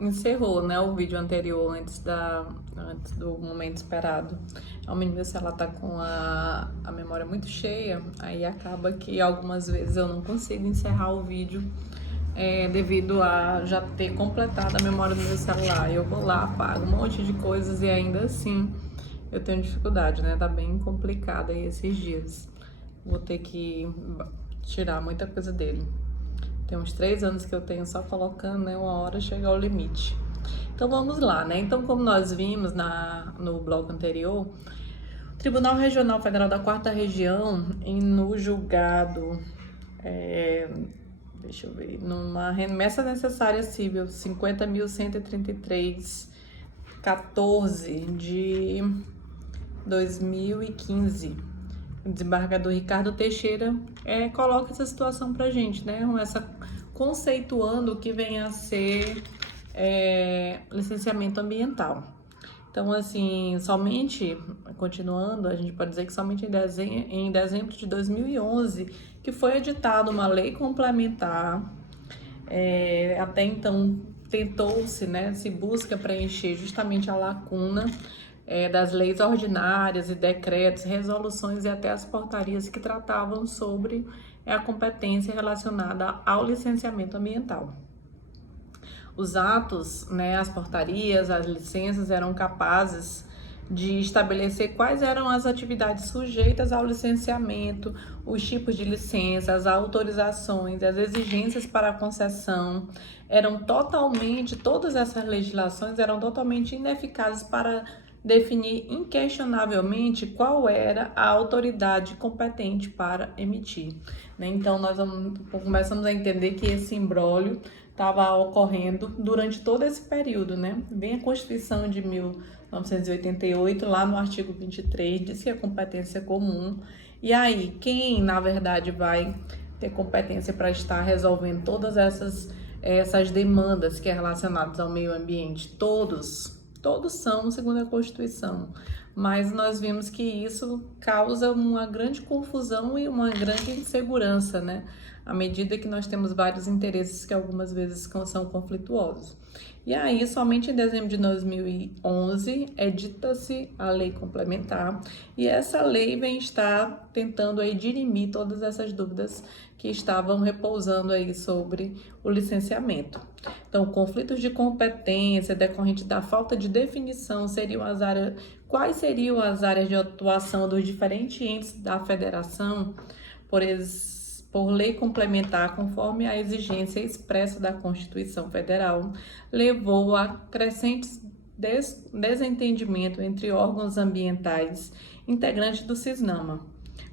encerrou, né, o vídeo anterior antes do momento esperado. Ao menino, se ela tá com a memória muito cheia, aí acaba que algumas vezes eu não consigo encerrar o vídeo devido a já ter completado a memória do meu celular. Eu vou lá, apago um monte de coisas e ainda assim eu tenho dificuldade, né? Tá bem complicado aí esses dias. Vou ter que tirar muita coisa dele. Tem uns 3 anos que eu tenho só colocando, né? Uma hora chega ao limite. Então vamos lá, né? Então, como nós vimos no bloco anterior, o Tribunal Regional Federal da 4ª Região, no julgado, deixa eu ver, numa remessa necessária civil 50.133/14 de 2015, o desembargador Ricardo Teixeira coloca essa situação pra gente, né? Conceituando o que vem a ser licenciamento ambiental. Então, assim, continuando, a gente pode dizer que somente em dezembro de 2011 que foi editada uma lei complementar. Até então tentou-se, né, se busca preencher justamente a lacuna das leis ordinárias e decretos, resoluções e até as portarias que tratavam sobre a competência relacionada ao licenciamento ambiental. Os atos, né, as portarias, as licenças eram capazes de estabelecer quais eram as atividades sujeitas ao licenciamento, os tipos de licença, as autorizações, as exigências para a concessão. Todas essas legislações eram totalmente ineficazes para definir inquestionavelmente qual era a autoridade competente para emitir, né? Então, nós começamos a entender que esse imbróglio estava ocorrendo durante todo esse período, né? Vem a Constituição de 1988, lá no artigo 23, diz que a competência é comum. E aí, quem, na verdade, vai ter competência para estar resolvendo todas essas demandas que é relacionadas ao meio ambiente? Todos são segundo a Constituição, mas nós vimos que isso causa uma grande confusão e uma grande insegurança, né? À medida que nós temos vários interesses que algumas vezes são conflituosos. E aí, somente em dezembro de 2011, edita-se a lei complementar, e essa lei vem estar tentando aí dirimir todas essas dúvidas que estavam repousando aí sobre o licenciamento. Então, conflitos de competência decorrente da falta de definição quais seriam as áreas de atuação dos diferentes entes da federação, por lei complementar, conforme a exigência expressa da Constituição Federal, levou a crescentes desentendimento entre órgãos ambientais integrantes do CISNAMA,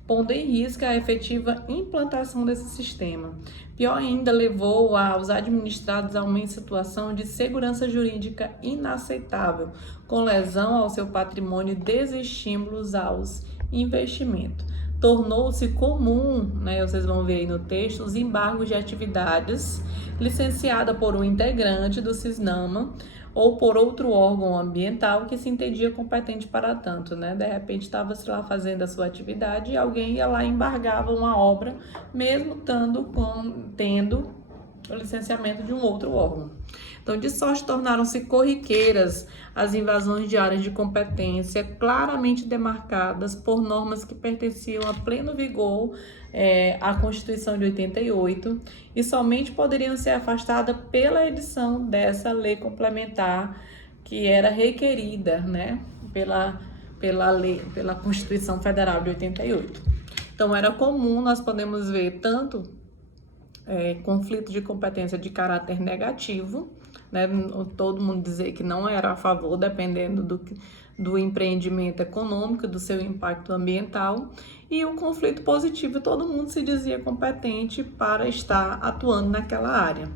pondo em risco a efetiva implantação desse sistema. Pior ainda, levou aos administrados a uma situação de segurança jurídica inaceitável, com lesão ao seu patrimônio e desestímulos aos investimentos. Tornou-se comum, né, vocês vão ver aí no texto, os embargos de atividades licenciada por um integrante do CISNAMA ou por outro órgão ambiental que se entendia competente para tanto, né? De repente estava-se lá fazendo a sua atividade e alguém ia lá e embargava uma obra, mesmo tendo o licenciamento de um outro órgão. Então, de sorte, tornaram-se corriqueiras as invasões de áreas de competência claramente demarcadas por normas que pertenciam a pleno vigor à Constituição de 88 e somente poderiam ser afastadas pela edição dessa lei complementar que era requerida, né, pela Constituição Federal de 88. Então, era comum, nós podemos ver tanto conflito de competência de caráter negativo, né? Todo mundo dizer que não era a favor, dependendo do empreendimento econômico, do seu impacto ambiental, e o conflito positivo, todo mundo se dizia competente para estar atuando naquela área.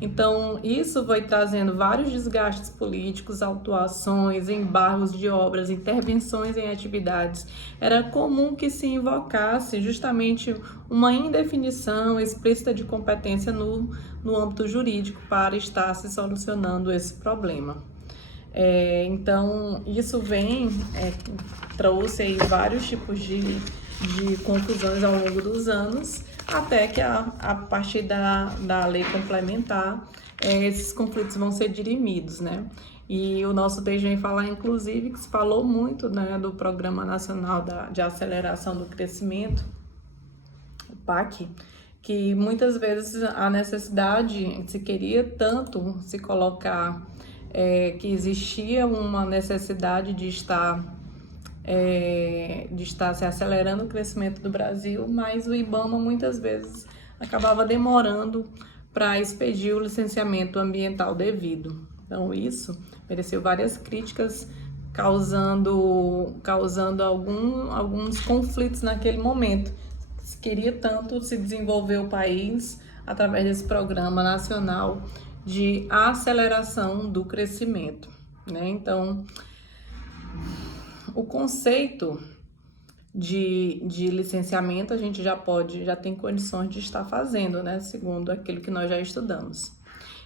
Então, isso vai trazendo vários desgastes políticos, autuações, embargos de obras, intervenções em atividades. Era comum que se invocasse justamente uma indefinição explícita de competência no âmbito jurídico para estar se solucionando esse problema. Então, isso trouxe aí vários tipos de confusões ao longo dos anos, até que a partir da lei complementar, esses conflitos vão ser dirimidos, né? E o nosso texto vem falar, inclusive, que se falou muito, né, do Programa Nacional de Aceleração do Crescimento, o PAC, que muitas vezes a necessidade, se queria tanto se colocar que existia uma necessidade de estar se acelerando o crescimento do Brasil, mas o IBAMA muitas vezes acabava demorando para expedir o licenciamento ambiental devido. Então isso mereceu várias críticas, causando alguns conflitos naquele momento. Se queria tanto se desenvolver o país através desse programa nacional de aceleração do crescimento, né? Então, o conceito de licenciamento a gente já tem condições de estar fazendo, né? Segundo aquilo que nós já estudamos.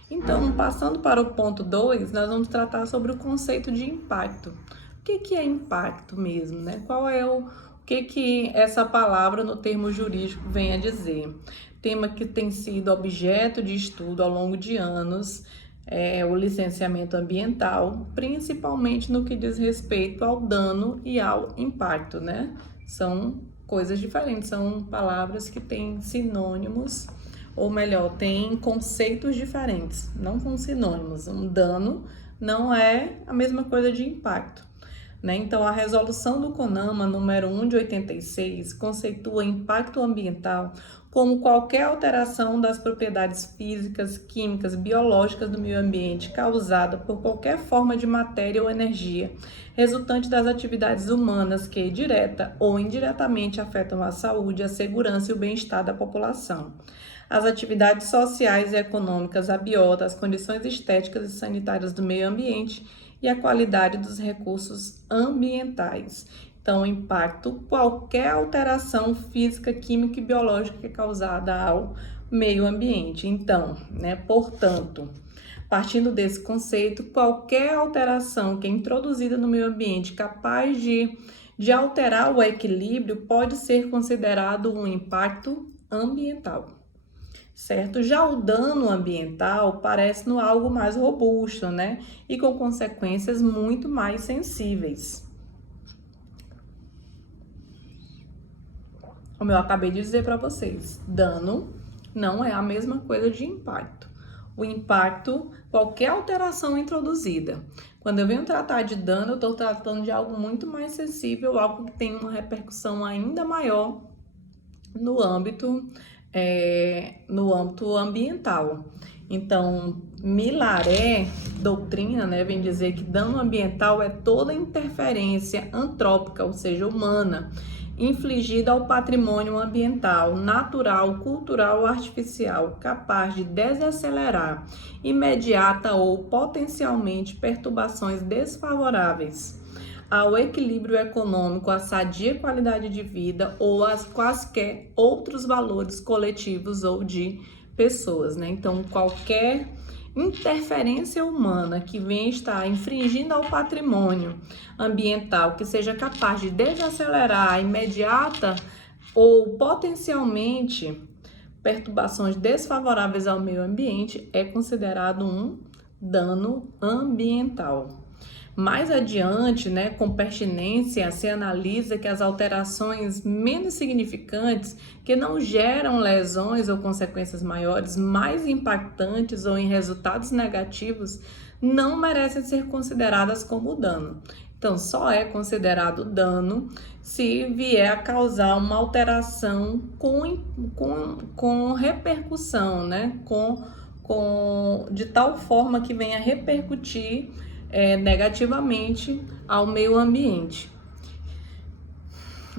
Então, passando para o ponto 2, nós vamos tratar sobre o conceito de impacto. O que é impacto mesmo, né? Qual é o que essa palavra no termo jurídico vem a dizer? Tema que tem sido objeto de estudo ao longo de anos, o licenciamento ambiental, principalmente no que diz respeito ao dano e ao impacto, né? São coisas diferentes, são palavras que têm sinônimos, ou melhor, têm conceitos diferentes, não são sinônimos. Um dano não é a mesma coisa de impacto, né? Então, a resolução do CONAMA número 1 de 86 conceitua impacto ambiental como qualquer alteração das propriedades físicas, químicas, biológicas do meio ambiente causada por qualquer forma de matéria ou energia resultante das atividades humanas que, direta ou indiretamente, afetam a saúde, a segurança e o bem-estar da população, as atividades sociais e econômicas, a biota, as condições estéticas e sanitárias do meio ambiente e a qualidade dos recursos ambientais. Então, impacto, qualquer alteração física, química e biológica que é causada ao meio ambiente. Então, né, portanto, partindo desse conceito, qualquer alteração que é introduzida no meio ambiente capaz de alterar o equilíbrio pode ser considerado um impacto ambiental. Certo? Já o dano ambiental parece-nos algo mais robusto, né? E com consequências muito mais sensíveis. Como eu acabei de dizer para vocês, dano não é a mesma coisa de impacto. O impacto, qualquer alteração introduzida. Quando eu venho tratar de dano, eu estou tratando de algo muito mais sensível, algo que tem uma repercussão ainda maior no âmbito ambiental. Então, Milaré, doutrina, né, vem dizer que dano ambiental é toda interferência antrópica, ou seja, humana, infligida ao patrimônio ambiental, natural, cultural ou artificial, capaz de desacelerar imediata ou potencialmente perturbações desfavoráveis ao equilíbrio econômico, à sadia qualidade de vida ou a quaisquer outros valores coletivos ou de pessoas, né? Então, qualquer interferência humana que venha estar infringindo ao patrimônio ambiental, que seja capaz de desacelerar a imediata ou potencialmente perturbações desfavoráveis ao meio ambiente, é considerado um dano ambiental. Mais adiante, né, com pertinência, se analisa que as alterações menos significantes, que não geram lesões ou consequências maiores, mais impactantes ou em resultados negativos, não merecem ser consideradas como dano. Então, só é considerado dano se vier a causar uma alteração com repercussão, né, de tal forma que venha repercutir negativamente ao meio ambiente.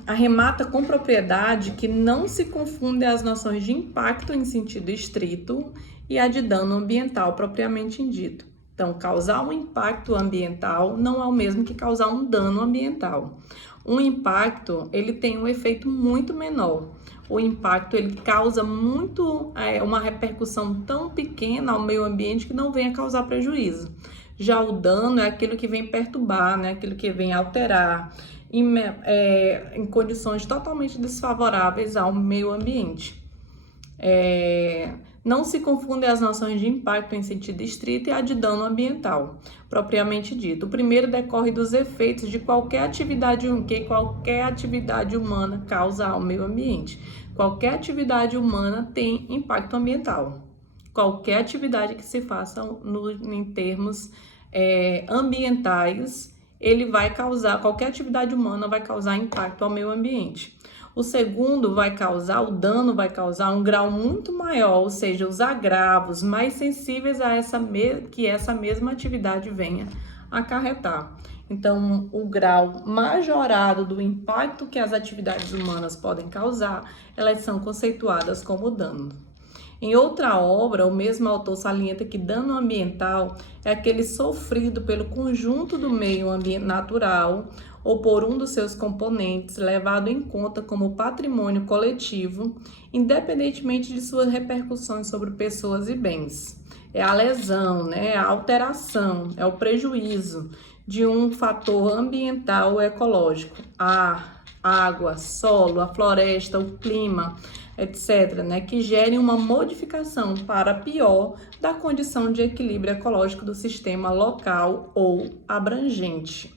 Arremata com propriedade que não se confundem as noções de impacto em sentido estrito e a de dano ambiental propriamente dito. Então, causar um impacto ambiental não é o mesmo que causar um dano ambiental. Um impacto, ele tem um efeito muito menor. O impacto, ele causa uma repercussão tão pequena ao meio ambiente que não venha causar prejuízo. Já o dano é aquilo que vem perturbar, né? Aquilo que vem alterar, em condições totalmente desfavoráveis ao meio ambiente. Não se confundem as noções de impacto em sentido estrito e a de dano ambiental, propriamente dito. O primeiro decorre dos efeitos de qualquer atividade humana causa ao meio ambiente. Qualquer atividade humana tem impacto ambiental. Qualquer atividade que se faça em termos ambientais, qualquer atividade humana vai causar impacto ao meio ambiente. O segundo o dano vai causar um grau muito maior, ou seja, os agravos mais sensíveis que essa mesma atividade venha acarretar. Então, o grau majorado do impacto que as atividades humanas podem causar, elas são conceituadas como dano. Em outra obra, o mesmo autor salienta que dano ambiental é aquele sofrido pelo conjunto do meio ambiente natural ou por um dos seus componentes, levado em conta como patrimônio coletivo, independentemente de suas repercussões sobre pessoas e bens. É a lesão, é a alteração, é o prejuízo de um fator ambiental ou ecológico, ar, água, solo, a floresta, o clima, etc., que gerem uma modificação para pior da condição de equilíbrio ecológico do sistema local ou abrangente.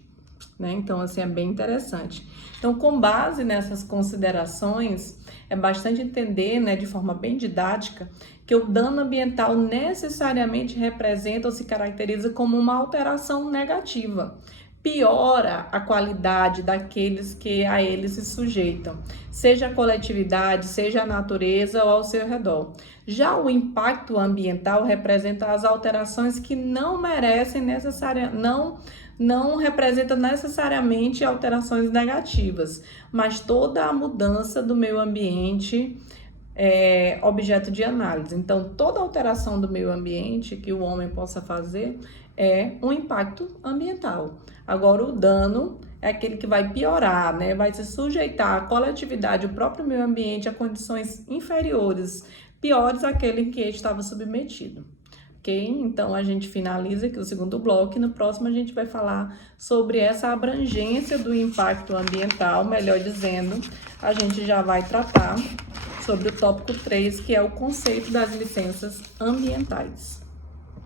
Então, assim, é bem interessante. Então, com base nessas considerações, é bastante entender, de forma bem didática, que o dano ambiental necessariamente representa ou se caracteriza como uma alteração negativa. Piora a qualidade daqueles que a ele se sujeitam, seja a coletividade, seja a natureza ou ao seu redor. Já o impacto ambiental representa as alterações que não representa necessariamente alterações negativas, mas toda a mudança do meio ambiente é objeto de análise. Então, toda alteração do meio ambiente que o homem possa fazer é um impacto ambiental. Agora, o dano é aquele que vai piorar, vai se sujeitar a coletividade, o próprio meio ambiente, a condições inferiores, piores àquele que estava submetido. Ok? Então, a gente finaliza aqui o segundo bloco e no próximo a gente vai falar sobre essa abrangência do impacto ambiental, melhor dizendo, a gente já vai tratar sobre o tópico 3, que é o conceito das licenças ambientais.